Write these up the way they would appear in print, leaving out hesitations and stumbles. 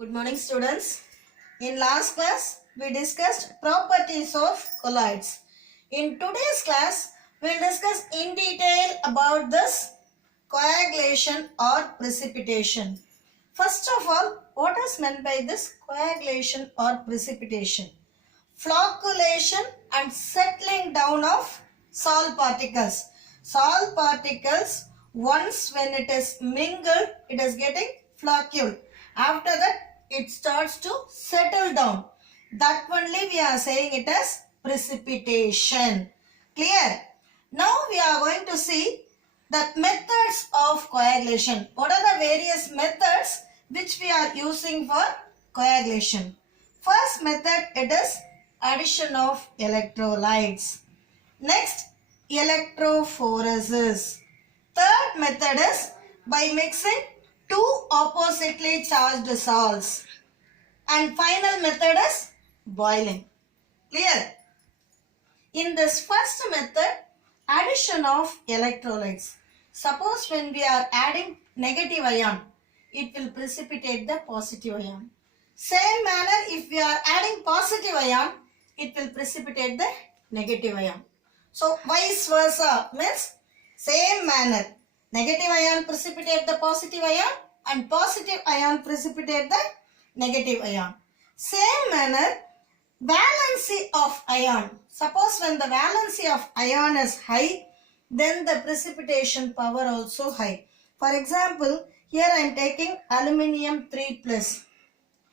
Good morning, students. In last class, we discussed properties of colloids. In today's class, we will discuss in detail about this coagulation or precipitation. First of all, what is meant by this coagulation or precipitation? Flocculation and settling down of salt particles. Salt particles, once when it is mingled, it is getting flocculed. After that, it starts to settle down. That only we are saying it as precipitation. Clear? Now we are going to see the methods of coagulation. What are the various methods which we are using for coagulation? First method, it is addition of electrolytes. Next, electrophoresis. Third method is by mixing two oppositely charged salts. And final method is boiling. Clear? In this first method, addition of electrolytes. Suppose when we are adding negative ion, it will precipitate the positive ion. Same manner, if we are adding positive ion, it will precipitate the negative ion. So vice versa means same manner. Negative ion precipitate the positive ion and positive ion precipitate the negative ion. Same manner, valency of ion. Suppose when the valency of ion is high, then the precipitation power also high. For example, here I am taking aluminium 3 plus,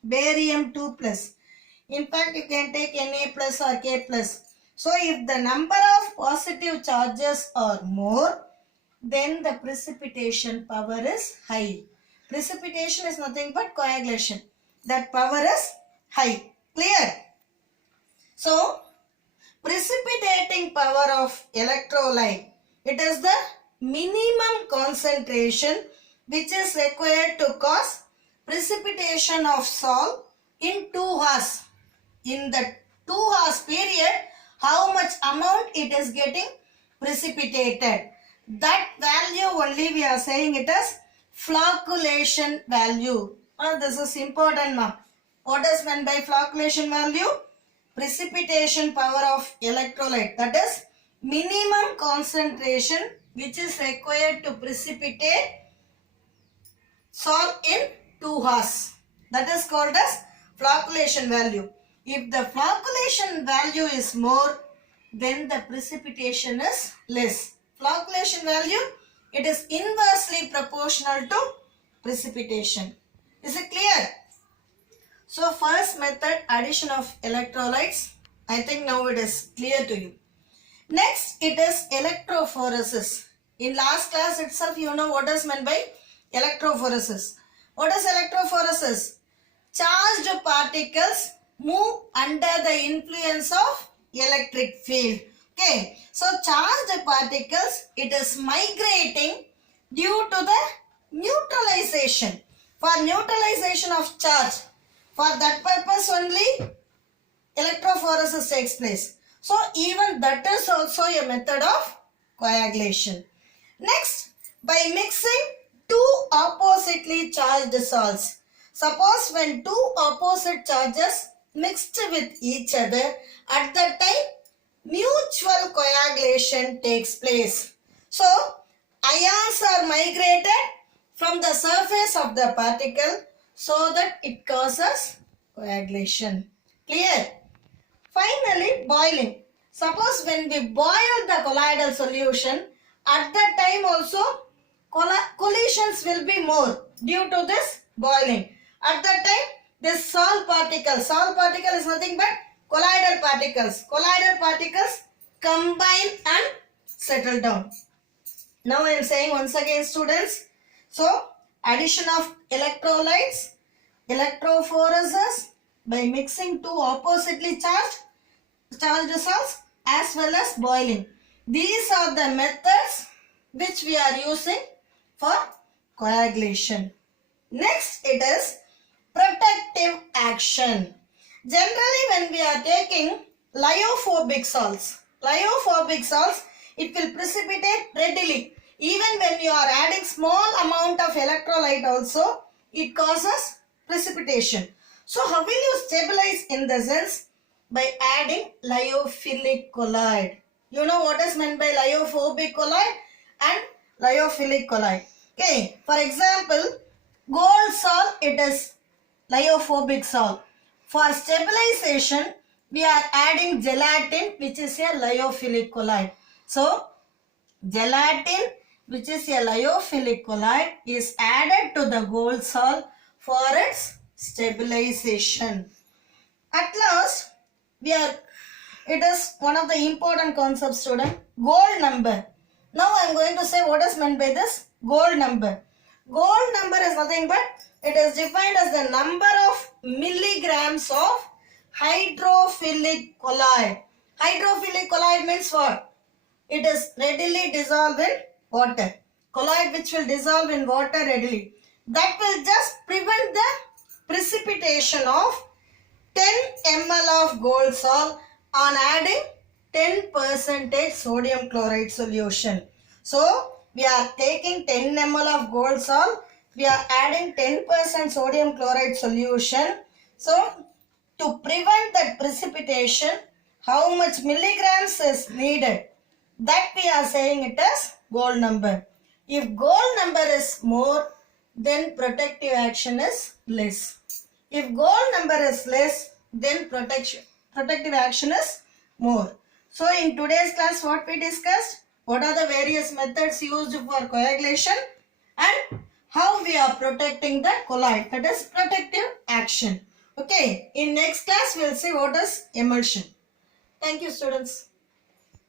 barium 2 plus. In fact, you can take Na plus or K plus. So if the number of positive charges are more, then the precipitation power is high. Precipitation is nothing but coagulation. That power is high. Clear? So, precipitating power of electrolyte. It is the minimum concentration which is required to cause precipitation of salt in 2 hours. In the 2 hours period, how much amount it is getting precipitated. That value only we are saying it as flocculation value. This is important now. What is meant by flocculation value? Precipitation power of electrolyte. That is minimum concentration which is required to precipitate salt in 2 hours. That is called as flocculation value. If the flocculation value is more, then the precipitation is less. Flocculation value, it is inversely proportional to precipitation. Is it clear? So first method, addition of electrolytes. I think now it is clear to you. Next, it is electrophoresis. In last class itself, you know what is meant by electrophoresis. What is electrophoresis? Charged particles move under the influence of electric field. Okay, so charged particles, it is migrating due to the neutralization. For neutralization of charge, for that purpose only electrophoresis takes place. So even that is also a method of coagulation. Next, by mixing two oppositely charged salts. Suppose when two opposite charges mixed with each other, at that time mutual coagulation takes place. So, ions are migrated from the surface of the particle so that it causes coagulation. Clear? Finally, boiling. Suppose when we boil the colloidal solution, at that time also collisions will be more due to this boiling. At that time, this salt particle is nothing but colloidal particles. Colloidal particles combine and settle down. Now I am saying once again, students. So, addition of electrolytes, electrophoresis by mixing two oppositely charged salts as well as boiling. These are the methods which we are using for coagulation. Next, it is protective action. Generally, when we are taking lyophobic salts, it will precipitate readily. Even when you are adding small amount of electrolyte also, it causes precipitation. So how will you stabilize in the sense? By adding lyophilic colloid. You know what is meant by lyophobic colloid and lyophilic colloid. Okay, for example, gold salt, it is lyophobic salt. For stabilization, we are adding gelatin, which is a lyophilic colloid. So, gelatin, which is a lyophilic colloid, is added to the gold salt for its stabilization. At last, it is one of the important concepts, student, gold number. Now I am going to say what is meant by this gold number. Gold number is nothing but it is defined as the number of milligrams of hydrophilic colloid. Hydrophilic colloid means what? It is readily dissolved in water. Colloid which will dissolve in water readily. That will just prevent the precipitation of 10 ml of gold salt on adding 10% sodium chloride solution. So, we are taking 10 ml of gold salt. We are adding 10% sodium chloride solution. So, to prevent that precipitation, how much milligrams is needed? That we are saying it as gold number. If gold number is more, then protective action is less. If gold number is less, then protective action is more. So in today's class, what we discussed, what are the various methods used for coagulation and how we are protecting the colloid, that is protective action. Okay, in next class we will see what is emulsion. Thank you, students.